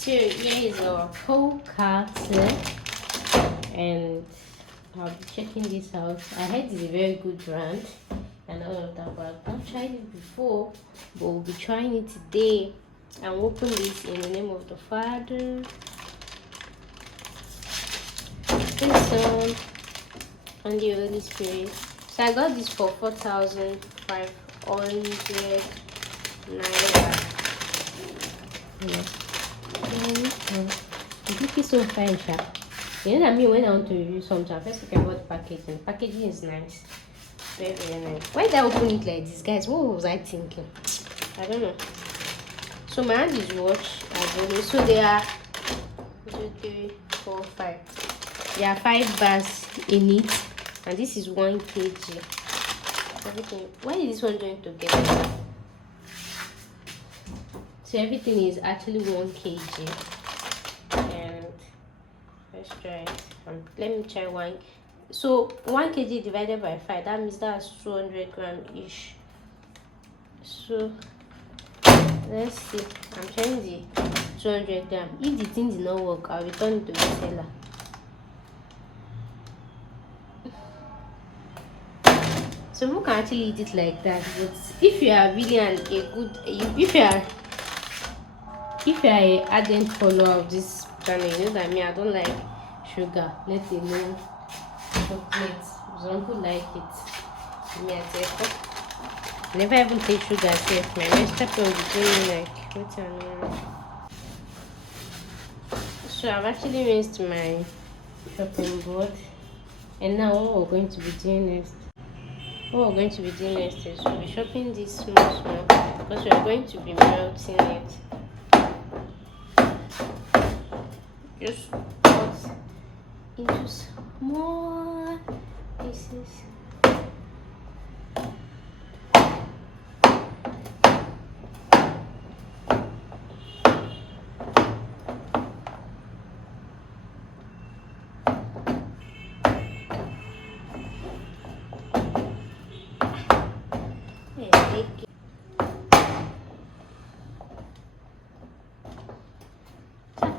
So here is our Colatta, and I'll be checking this out. I heard it's a very good brand and all of that, but I've not tried it before. But we'll be trying it today. And open this in the name of the Father, the Son, and the Holy Spirit. So I got this for 4,500 naira. Yeah. This is so fine, sharp. You know that me when I want to review something, I first look about the packaging. The packaging is nice. Very, very nice. Why did I open it like this, guys? What was I thinking? I don't know. So my hand is washed as always. So there are 1, 2, 3, 4, 5. There are 5 bars in it, and this is 1 kg. Everything. Why is this one joined together? So everything is actually 1 kg. And let's try it. Let me try 1. So 1 kg divided by 5. That means that's 200 gram ish. So let's see. I'm trying the 200 gram. If the thing did not work, I'll return it to the seller. So people can actually eat it like that. But if you are really if you are a ardent follower of this channel, you know that me, I don't like sugar, let alone chocolate. Some people like it. Me, I never even take sugar safe. My vegetable will be doing like what's another. So I've actually rinsed my shopping board, and now what we're going to be doing next is we'll be chopping this small because we're going to be melting it. Just cut into small pieces.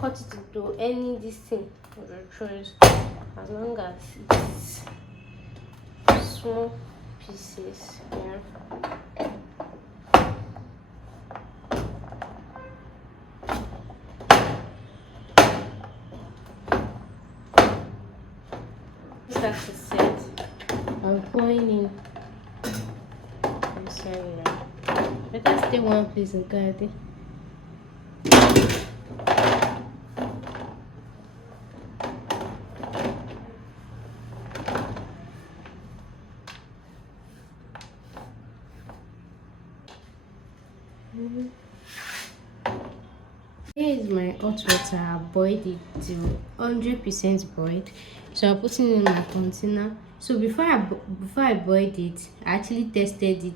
Cut it into any this thing of your choice, as long as it's small pieces. Yeah. That's the set. I'm pouring in. I'm sorry, right? Better stay one place and guard it. Here is my hot water. I boiled it to 100% boiled. So I'm putting it in my container. So before I boiled it, I actually tested it.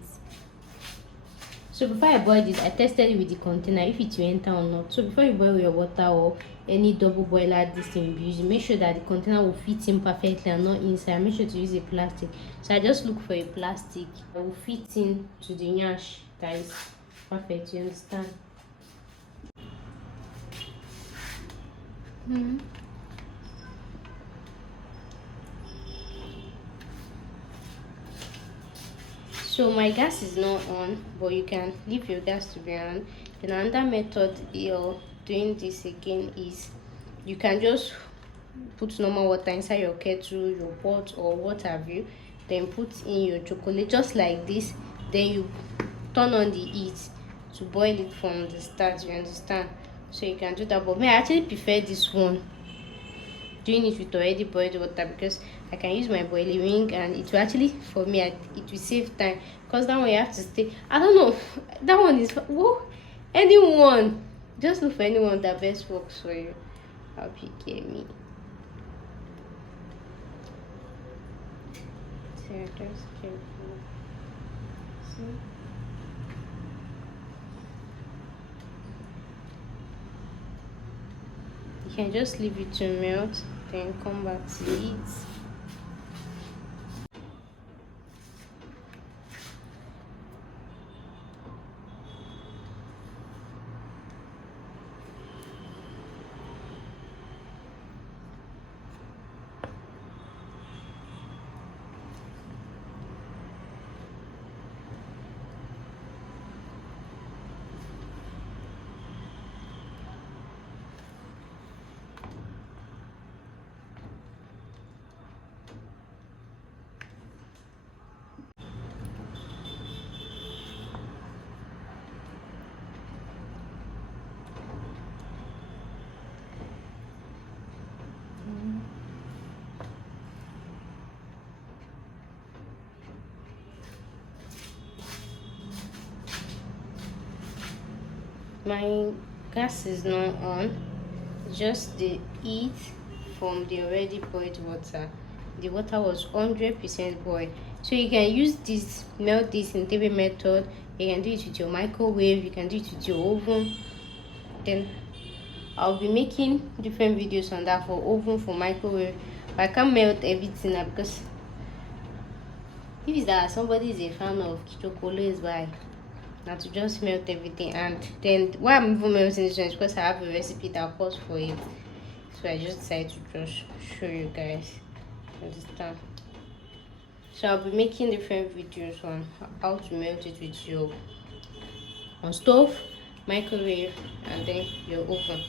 So before I boiled it, I tested it with the container if it will enter or not. So before you boil your water or any double boiler this thing you'll be using, make sure that the container will fit in perfectly and not inside. Make sure to use a plastic. So I just look for a plastic that will fit in to the yash that is perfect. You understand? So my gas is not on, but you can leave your gas to be on. Then another method you're doing this again is you can just put normal water inside your kettle, your pot, or what have you. Then put in your chocolate just like this. Then you turn on the heat to boil it from the start. You understand? So you can do that. But me, I actually prefer this one, doing it with already boiled water, because I can use my boiling ring and it will actually, for me, it will save time, because that one you have to stay. I don't know, that one is whoa, anyone, just look for anyone that best works for you. I'll pick me. So just careful. See? You can just leave it to melt, then come back to it. My gas is not on. Just the heat from the already boiled water. The water was 100% boiled. So you can use this, melt this in TV method. You can do it with your microwave. You can do it with your oven. Then I'll be making different videos on that for oven, for microwave. But I can't melt everything now because if it's that somebody is a fan of chocolates, by now to just melt everything. And then why I'm even melting this one is because I have a recipe that calls for it. So I just decided to just show you guys. Understand? So I'll be making different videos on how to melt it with your on stove, microwave, and then your oven.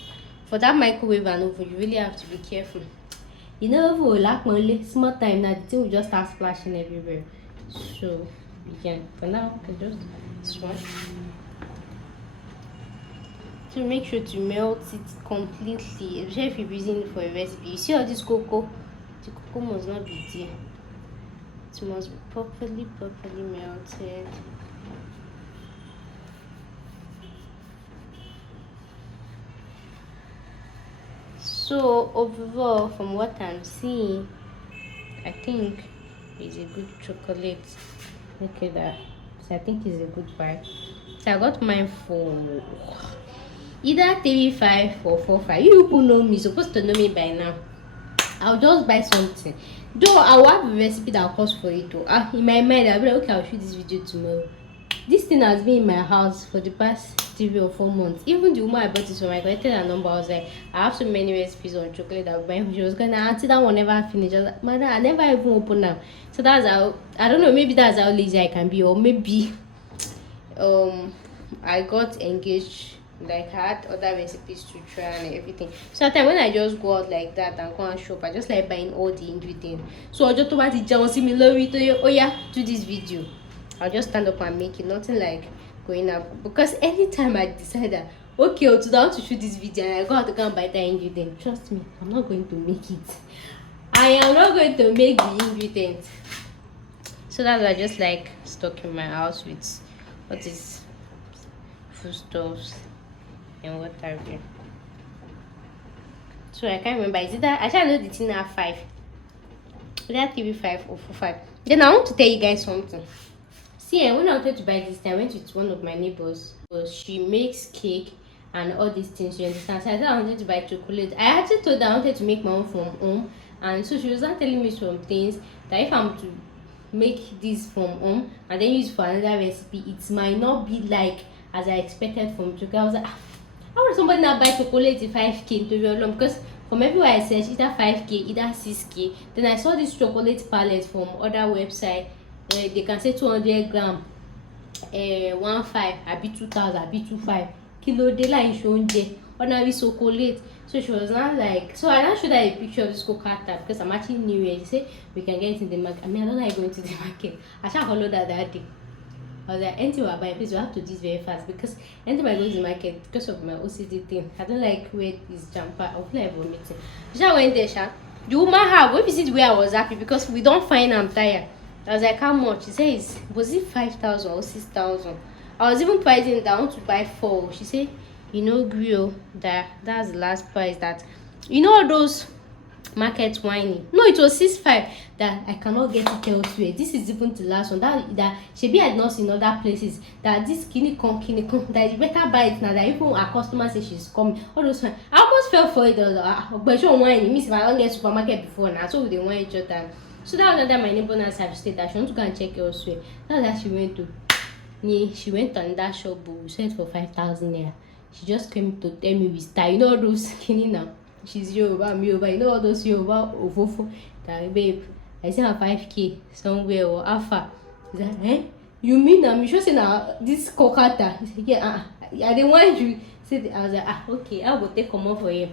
For that microwave and oven, you really have to be careful. You know, if we lack only small time now, the thing will just start splashing everywhere. So yeah, for now, I can just swatch. So make sure to melt it completely, especially if you're using it for a recipe. You see all this cocoa? The cocoa must not be there. It must be properly melted. So overall, from what I'm seeing, I think it's a good chocolate. Look at that. So I think it's a good buy. So I got mine for either 35 or 45. You people know me, supposed to know me by now. I'll just buy something. Though I will have a recipe that costs for it. In my mind, I'll be like, okay, I'll shoot this video tomorrow. This thing has been in my house for the past 3 or 4 months. Even the woman I bought it from, I collected her number. I was like, I have so many recipes on chocolate that I'm buying. She was gonna auntie that one never finished. I was like, madam, I never even open them. So that's how, I don't know, maybe that's how lazy I can be, or maybe I got engaged. Like I had other recipes to try and everything. Sometimes when I just go out like that and go and shop, I just like buying all the ingredients. So I just told my teacher, see me love it. Oh yeah, do this video. I'll just stand up and make it. Nothing like going up, because anytime I decide that okay, today I want to shoot this video and I go out to go and buy that ingredient, trust me, I'm not going to make it. I am not going to make the ingredients. So that's why I just like stuck in my house with what is foodstuffs and what have you. So I can't remember. Is it that actually I know the thing at 5? Either 3 5 or 4 5. Then I want to tell you guys something. See, when I wanted to buy this thing, I went with one of my neighbors. Because she makes cake and all these things, you understand? So I said I wanted to buy chocolate. I actually told her I wanted to make my own from home. And so she was not telling me some things that if I'm to make this from home and then use for another recipe, it might not be like as I expected from chocolate. I was like, how would somebody not buy chocolate in 5k to your long? Because from everywhere I searched, either 5k, either 6k. Then I saw this chocolate palette from other website. They can say 200 gram, 1.5, abi 2,000, abi 2.5 kilo de la ishonje ordinary chocolate. So she was not like, so I now showed her a picture of this Colatta because I'm actually new here. She said we can get it in the market. I mean, I don't like going to the market. I shall follow that day. I was like, anything I buy, please, you have to do this very fast, because anytime I go to the market, because of my OCD thing, I don't like where this jumper. I feel like vomiting. She went there, Sha. The woman have, when you see the way I was happy, because we don't find I'm tired. I was like, how much? She says, was it 5,000 or 6,000? I was even pricing down to buy 4. She said, you know, grill, that's the last price that, you know, all those market whining. No, it was 6.5 that I cannot get it elsewhere. This is even the last one. That she be had not seen other places. That this kini come, that you better buy it now. That even our customer say she's coming. All those fine. I almost fell for it. But she don't whine. Miss if I don't get supermarket before now, so they want each other. So that was another my neighbor now have said that she want to go and check elsewhere. That's that she went to. She went on that shop, but we sold for 5,000 naira. She just came to tell me we start. You know all those skinny now. She's Yoruba, I'm Yoruba. You know all those Yoruba ofofo. That babe, I see her 5k somewhere or Alpha. Is that you mean I'm sure say now this Colatta? Yeah, I didn't want you. Said I was like, okay, I will take come off for you.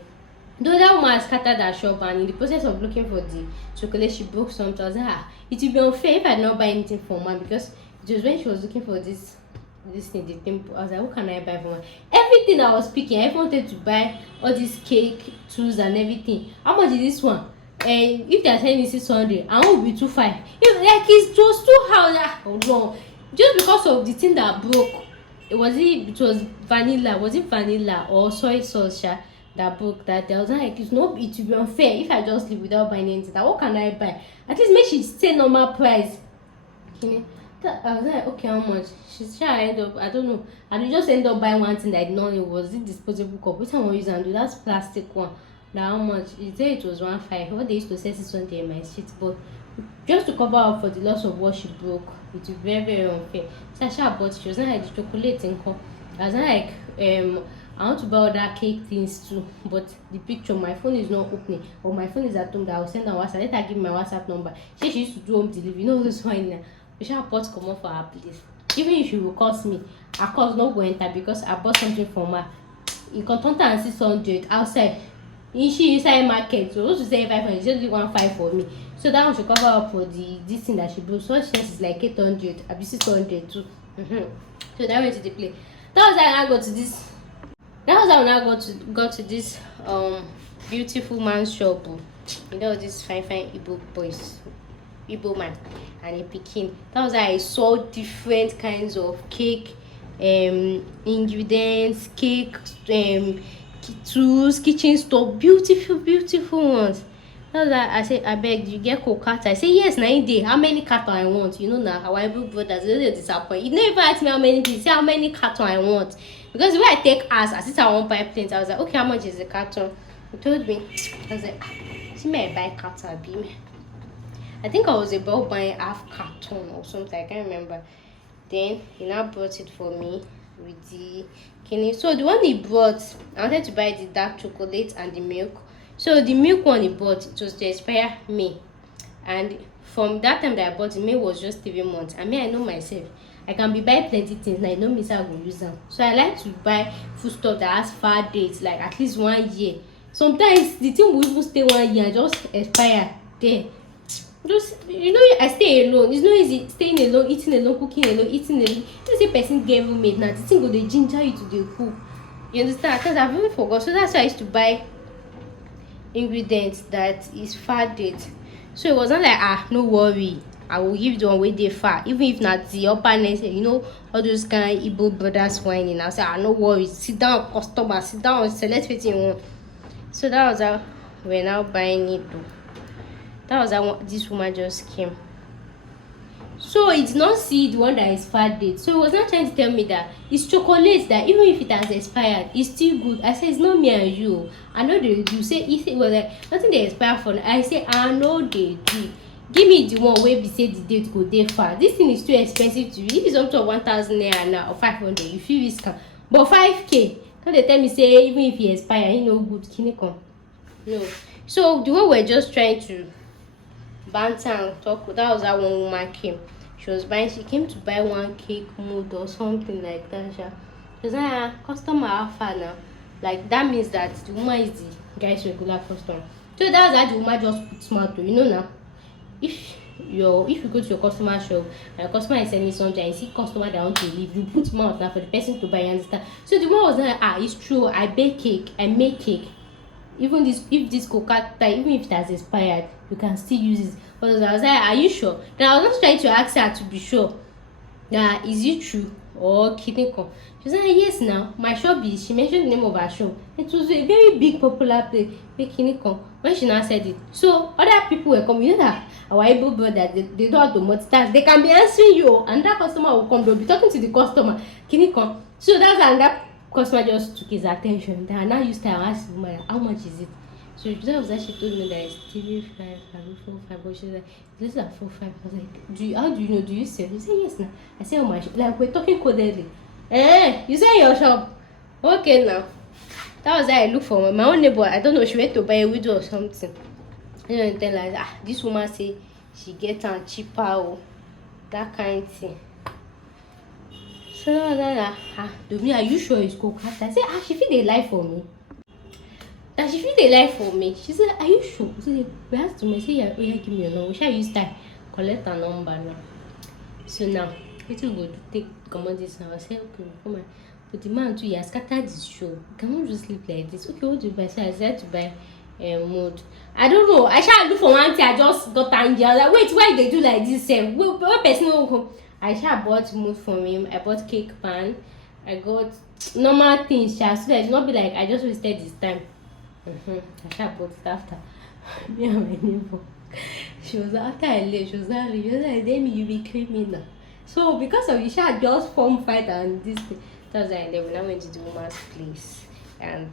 Though that woman scattered that shop, and in the process of looking for the chocolate, she broke something. I was like, it would be unfair if I did not buy anything from her, because it was when she was looking for this thing, the temple. I was like, what can I buy from her? Everything I was picking, I wanted to buy all these cake tools and everything. How much is this one? If they're selling me 600, I won't be 2.5. If like it's just too high, oh no, just because of the thing that broke. it was vanilla, was it vanilla or soy sauce that broke that day? I was like, it will be unfair if I just leave without buying anything. What can I buy? At least make she say normal price. Okay. I was like, okay, how much? She said I end up, I don't know. And we just end up buying one thing that I didn't know it was it disposable cup. Which one we use and do? That's plastic one. Now how much? He said it was 1.5. What they used to sell 600 in my street, but just to cover up for the loss of what she broke, it was very, very unfair. So I bought, she was not like the chocolate in her. I was like, I want to buy other cake things too, but the picture, my phone is not opening, or my phone is at home that I'll send on WhatsApp. Let her give me my WhatsApp number. She used to do home delivery. You know this one now. We shall bought come up for her place. Even if she will cost me, her cost not going to enter because I bought something from her. In content and 600 outside. She inside market, so to say 500, just do 1.5 for me. So that one should cover up for this thing that she bought. So she says it's like 800, I be 600 too. So that went to the play. That was how I got to this. That was how I got to this beautiful man's shop. You know this fine Igbo boys, Igbo man and a Pekin. That was how I saw different kinds of cake, ingredients, cake, tools, kitchen stuff, beautiful ones. That's why I say, I beg you get Colatta. I say yes, 9 day. How many carton I want? You know now how I brothers really disappoint. You never ask me how many pieces, say how many carton I want. Because when I take ask, I said I want buy plenty. I was like, okay, how much is the carton? He told me, I was like, see me I buy carton, be me. I think I was about buying half carton or something, I can't remember. Then he now brought it for me with the kidney. So the one he brought, I wanted to buy the dark chocolate and the milk. So the milk one he bought, it was to expire May. And from that time that I bought it, May was just 3 months. I mean, I know myself. I can be buying plenty things and I know miss I will use them. So I like to buy food stuff that has far dates, like at least 1 year. Sometimes the thing will even stay 1 year and just expire there. Just, you know, I stay alone. It's not easy staying alone, eating alone, cooking alone, eating alone. You see person get roommate now, the thing go dey ginger you to the cook. You understand? Because I've even forgot. So that's why I used to buy ingredients that is far date. So it wasn't like no worry, I will give the one way they far, even if not the upper next, you know, all those kind of Igbo brothers whining. I say no worry, sit down customer, sit down, select what you want. So that was how we're now buying it though. That was how this woman just came. So it did not see the one that is far date. So it was not trying to tell me that it's chocolate that even if it has expired, it's still good. I said it's not me and you. I know they do. Say it was like nothing they expire for. I say I know they do. Give me the one where we say the date go there far. This thing is too expensive to you. If it's up to 1,000 naira now or 500, you feel risk. But 5K, can they tell me say even if it expire, you know good kinikon? No. So the way we're just trying to banter and talk, that was how one woman came. She came to buy one cake mold or something like that. She was like, customer alpha now. Like that means that the woman is the guy's regular customer. So that was how the woman just put smart to, you know now. If you go to your customer shop and your customer is selling something and you see customer that want to leave, you put mouth now for the person to buy, you understand? So the woman was like, it's true, I bake cake, I make cake. Even if this Colatta, even if it has expired, you can still use it. But I was like, are you sure? Then I was just trying to ask her to be sure that is it true or Kineko. She was like, yes now. My shop is, she mentioned the name of her shop. It was a very big popular place, Kineko. When she now said it. So other people were coming, you know that our Igbo brothers, they don't have to multitask. They can be answering you and that customer will come, they'll be talking to the customer. Kineko. So that's and that customer just took his attention. Then I now used to ask the woman, how much is it? So that was actually told me that it's 3.5, 4.5, but she's like, this is like 4.5. I was like, how do you know? Do you sell? She said yes now. I said, oh my shop. Like we're talking codedly. You say your shop. Okay now. That was how I look for my own neighbor. I don't know, she went to buy a widow or something. You know, and tell her, this woman say she get her cheaper or that kind of thing. So I was like, Domi, are you sure it's Colatta? I said, she feel they lie for me. That she feel they lie for me. She said, are you sure? I said, we have to say, yeah, give me your number. We shall use that, collect a number now. So now, what you go to take commodities now? I said, okay, come on. But the man too, he has scattered this show. Can we just sleep like this? Okay, what do you buy? So I said to buy mold. I don't know. I shall look for one thing. I just got angry. I was like, wait, why they do like this? What person will come? I shall bought mold from him. I bought cake pan. I got normal things, so that it's not be like I just wasted his time. I shall bought it after. Me and my neighbor. She was after I left, she was like, Demi, you be criminal. So because of you, she had just form fight and this thing. That's why then we now went to the woman's place and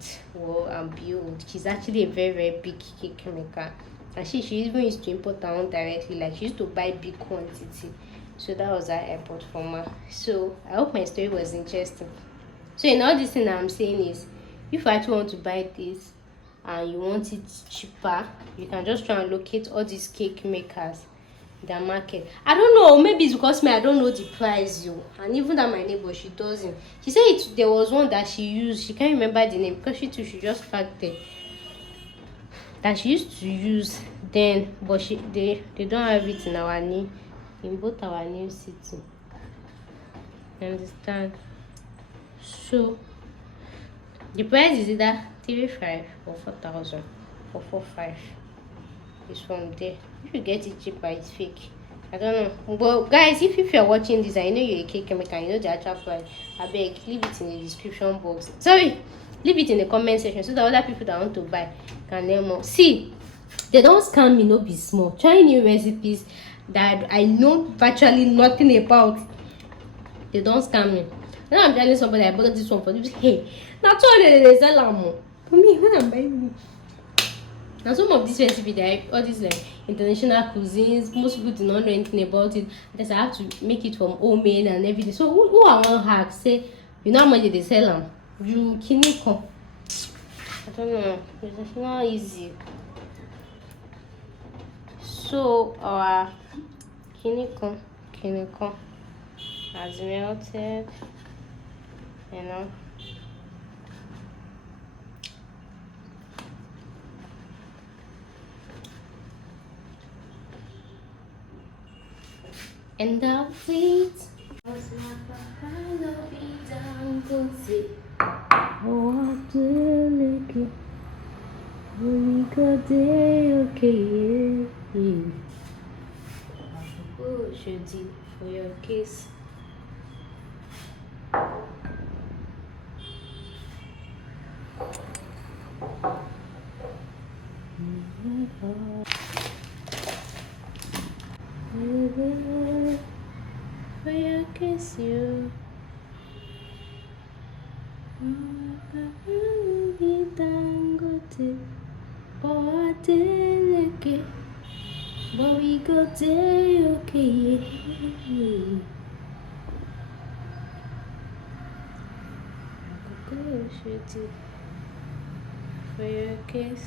build. She's actually a very, very big cake maker. And she even used to import her own directly, like she used to buy big quantity. So that was our airport from her. So I hope my story was interesting. So in all this thing I'm saying is, if you actually want to buy this and you want it cheaper, you can just try and locate all these cake makers in the market. I don't know, maybe it's because me I don't know the price you, and even that my neighbor, she doesn't. She said there was one that she used, she can't remember the name because she too, she just packed it, that she used to use then, but they don't have it in both our new city. You understand? So the price is either 3,500 or 4,000 or 4,500. It's from there. If you get it cheaper, it's fake. I don't know. But guys, if you're watching this, I know you're a cake maker, you know the actual price. I beg, leave it in the description box. Sorry, leave it in the comment section so that other people that want to buy can learn more. See, they don't scam me, no be small. Trying new recipes that I know virtually nothing about. They don't scam me. Now I'm telling somebody I bought this one for this. Hey, that's all they sell am. For me, when I'm buying me. Now some of these recipes, they all these like international cuisines. Most people do not know anything about it. Because I have to make it from homemade and everything. So who I want hack say, you know how much they sell them? You kiniko. I don't know. It's not easy. So our kiniko has melted. You know. And that's it. Oh, okay. We got there, okay. Oh, Shudi, for your kiss. For your kiss, you. Dangote, oh, Adeleke, but we got there, okay. Go, Shudi, for your kiss.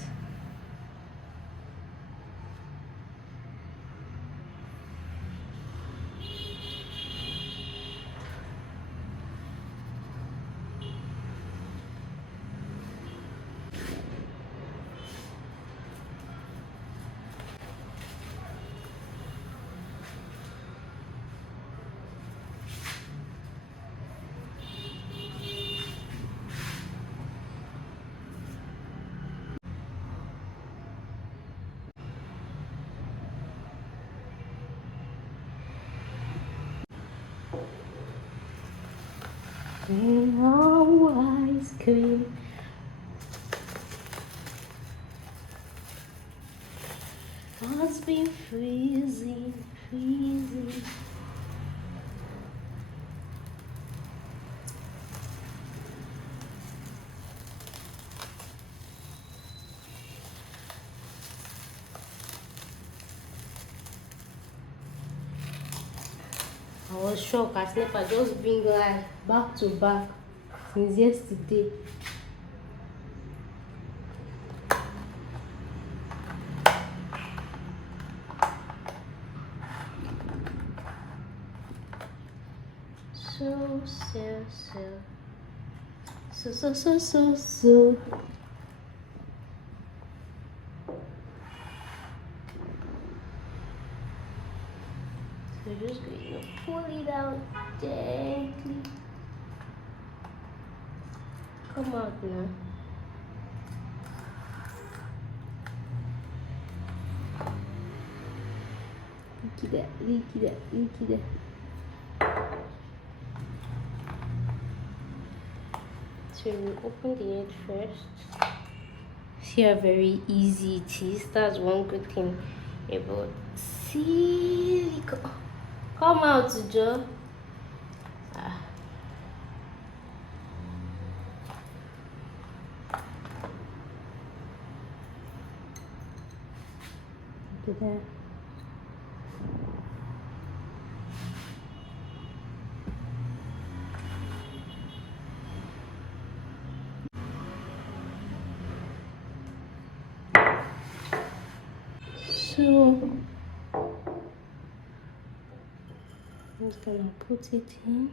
Oh, ice cream. Has been freezing. I was shocked as NEPA just being like back to back since yesterday. So. So just going to pull it out gently. Come out now. Look at that. So we open the head first. See how very easy it is. That's one good thing about silicone. Come out, Joe. Ah, look at that. So I'm just gonna put it in.